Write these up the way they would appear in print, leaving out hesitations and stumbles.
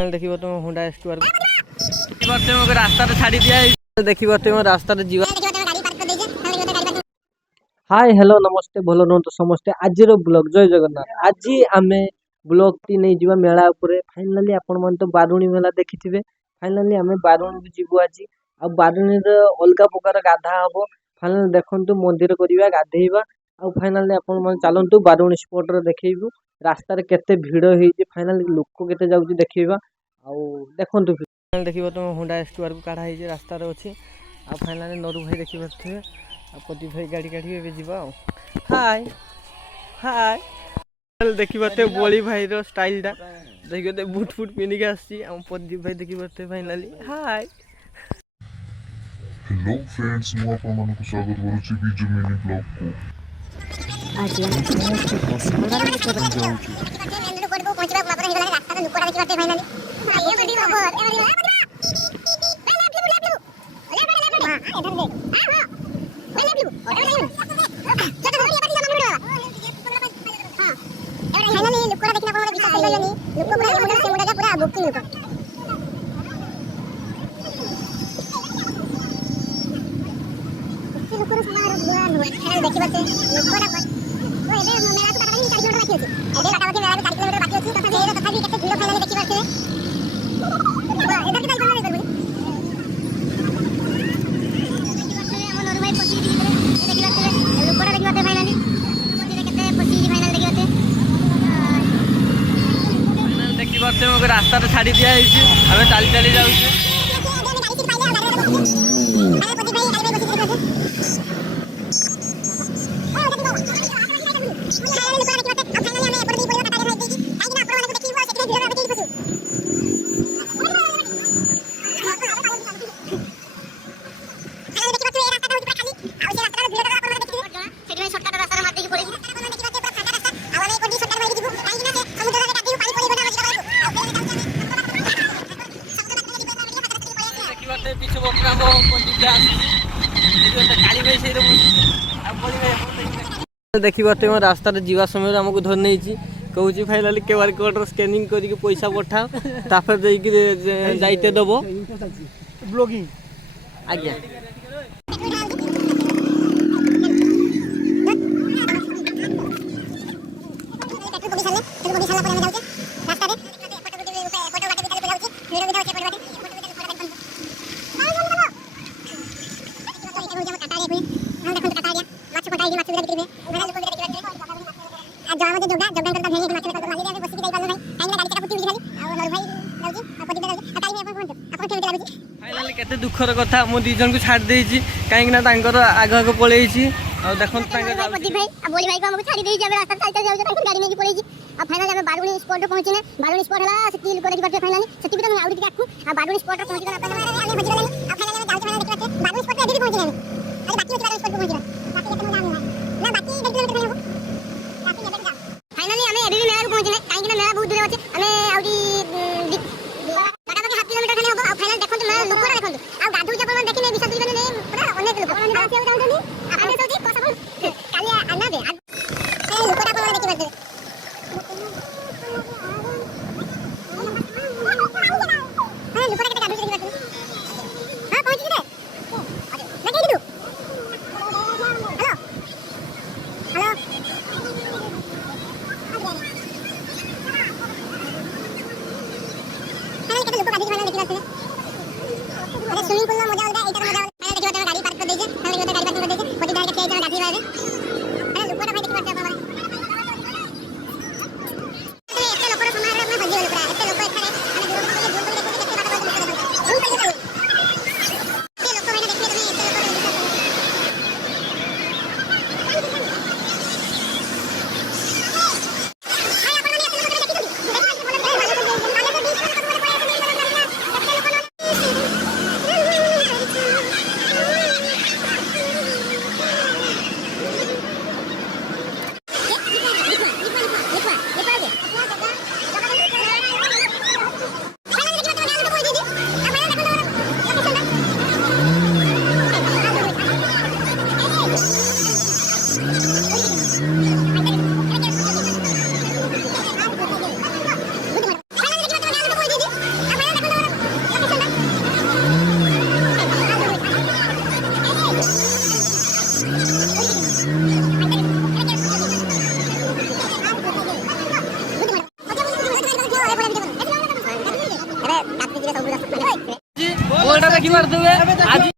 देखिए तुम Honda Stuart रास्ता छाड़ी दिया देखिए तुम रास्ता हाय हेलो नमस्ते भल नुहतु समस्ते आज ब्लॉग जय जगन्नाथ आज आम ब्लॉग टी नहीं जीवा मेला उपरे फाइनाली आपण मन तो बारुणी मेला देखिथिबे फाइनाली आम बारुणी जीवु आज आ बारुणी अलग प्रकार गाधा हम फाइनाली देखंतु मंदिर करवा गाधेवा आ फाइनाली आपण मन चलंतु बारुणी स्पॉट रे देखैबु रास्ता रे केते भीड़ होई फाइनाली लोक केते जाउची देखैबा आ देखंतु देखिबो तुम होंडा स्टुअर को काढा है रास्ता रे अछि आ फाइनाली नरु भाई देखि बसथे आ पति भाई गाड़ी काढी एबे जीवा हाय हाय देखिबते बोली भाई रो स्टाइल दा देखिबते बूट फूट पिनी के आसी हम पति भाई देखिबते फाइनाली हाय हेलो फ्रेंड्स मु आपन मन को स्वागत करूची बीजू मिनी ब्लॉग को आज हम पहुंचबा मापर हिगला रास्ता लुकोडा देखिबते फाइनाली ये बडी खबर ए रास्ता छाड़ी दिया आम चली चली जाऊँ देखिए तुम रास्ता जीवा समय आमको धर नहीं कहूँ फाइनाली क्यूआर कोड स्कैनिंग करके पैसा पठाओ तापर जाइते दब ब्लॉगिंग आज्ञा केते दुखर कथा मो दी जन को छाड़ देछि काहे ना तांकर आग आग पळेछि आ देखन तांकर पति भाई आ बोली भाई को हमको छाड़ी देछि रास्ता चलते जाउ तांकर गाड़ी में पळेछि आ फाइनली हम बारुणी स्पॉट रे पहुंचिने बारुणी स्पॉट हला से किल करे कि फाइनली सेति भी हम आउडी के आखु आ बारुणी स्पॉट रे पहुंची गला अपन हमें बजि गले आ फाइनली हम जाउ देखते बारुणी स्पॉट रे एडी पहुंची गले अरे बाकी बारुणी स्पॉट पे पहुंची बाकी केते हम जानु ना बाकी 1 किलोमीटर रहबो बाकी नेबे जा फाइनली हमें एडी मेला को पहुंचिने काहे कि मेला बहुत दूर अछि हमें आउडी हाफ किलोमीटर खाली होबो आ फाइनल देखंतु मेला लोक देखंतु आ गाधु जपन देखिने विश्वास दिबे नै पूरा अनेक लोक आ सेउ जाउछनी आ सौदी कोसा काली आना दे ए लोकरा को देखि बते हां लोकरा केते गाधु देखि बते हां पहुंच गए अरे लगे दू हेलो हेलो केते लोक गाधि देखि बते अरे स्विमिंग पूल में मजा आउदा एटा मजा आउदा देखि बते गाड़ी पार्क कर देजे खाली बते गाड़ी पार्क कर देजे पति दाई के खेल गाधी बारे अरे लोकरा भाई देखि बते बाबा एते लोकर समय रे मैं हजी लोकरा एते लोक एथारे माने दूर को दूर को देखि केते बात दूर को जाऊ एते लोक भाई देखि तुम एते लोक ବଲଟା ଦେଖି ପାରୁଥିବେ ଆଜି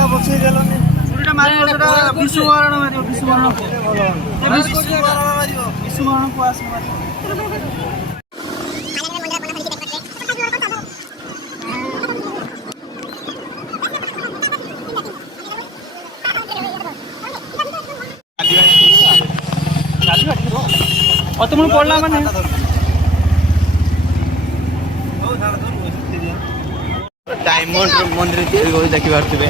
ଚୁରିଟା ମାରିବ ସେଟା ବିଷୁମରଣ ମାରିବ ବିଷୁମରଣ ବିଷୁମରଣକୁ ଆସ ମାରିବ। ଅତମୁଳ ପଡିଲା ମାନେ डायमंड मंदिर ତିଆରି କରି ଦେଖିପାରୁଥିବେ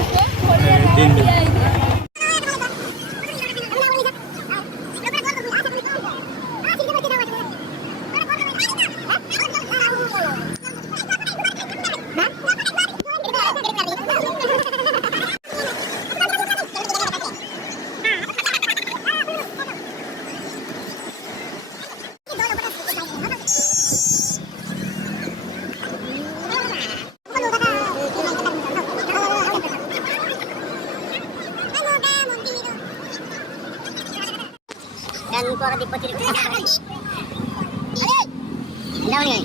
Dan suara di pocil. Daun ni.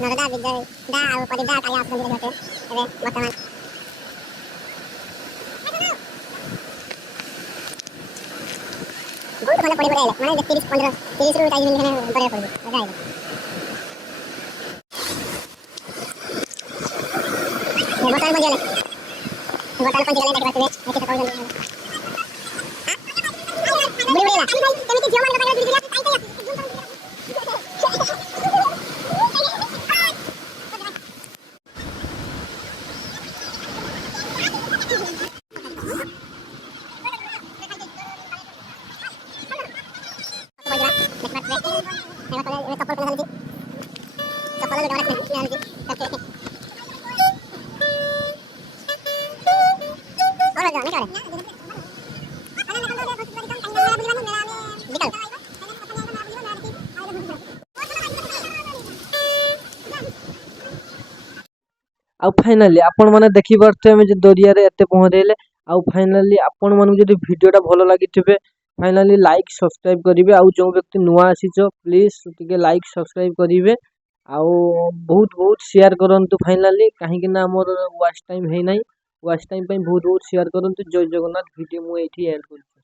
Narada ବିଜୟ ଦା ଆଉ ପରିଦା କାଳିଆ ଆସୁଛନ୍ତି ଗୋଟେ ଏବେ ବର୍ତ୍ତମାନ ବହୁତ ଭଲ ପଡି ପଡିଲା ମାନେ 30 ରୁ 40 ମିନିଟ୍ ପରେ ପଡିବ ମଜା ଆଇଲା ବର୍ତ୍ତମାନ ପହଞ୍ଚିଗଲେ ଦେଖିପାରୁଥିବେ ଏଠି ତ କହୁଛନ୍ତି ବୁଡ଼ି ବୁଡ଼ିଲା କେମିତି ଝିଅ ମାନଙ୍କ ପାଖରେ ବୁଡ଼ି ଆଉ ଫାଇନାଲି ଆପଣ ମାନେ ଦେଖିପାରୁଥିବେ ଆମେ ଯେ ଦରିଆରେ ଏତେ ପହଁରେଇଲେ ଆଉ ଫାଇନାଲି ଆପଣ ମାନଙ୍କୁ ଯଦି ଭିଡ଼ିଓଟା ଭଲ ଲାଗିଥିବେ ଫାଇନାଲି ଲାଇକ୍ ସବସ୍କ୍ରାଇବ୍ କରିବେ ଆଉ ଯେଉଁ ବ୍ୟକ୍ତି ନୂଆ ଆସିଛ ପ୍ଲିଜ୍ ଟିକେ ଲାଇକ୍ ସବସ୍କ୍ରାଇବ୍ କରିବେ ଆଉ ବହୁତ ସେୟାର କରନ୍ତୁ ଫାଇନାଲି କାହିଁକି ନା ଆମର ୱାଚ୍ ଟାଇମ୍ ହେଇନାହିଁ ୱାଚ୍ ଟାଇମ୍ ପାଇଁ ବହୁତ ସେୟାର କରନ୍ତୁ ଜୟ ଜଗନ୍ନାଥ ଭିଡ଼ିଓ ମୁଁ ଏଇଠି ଏଣ୍ଡ କରୁଛି।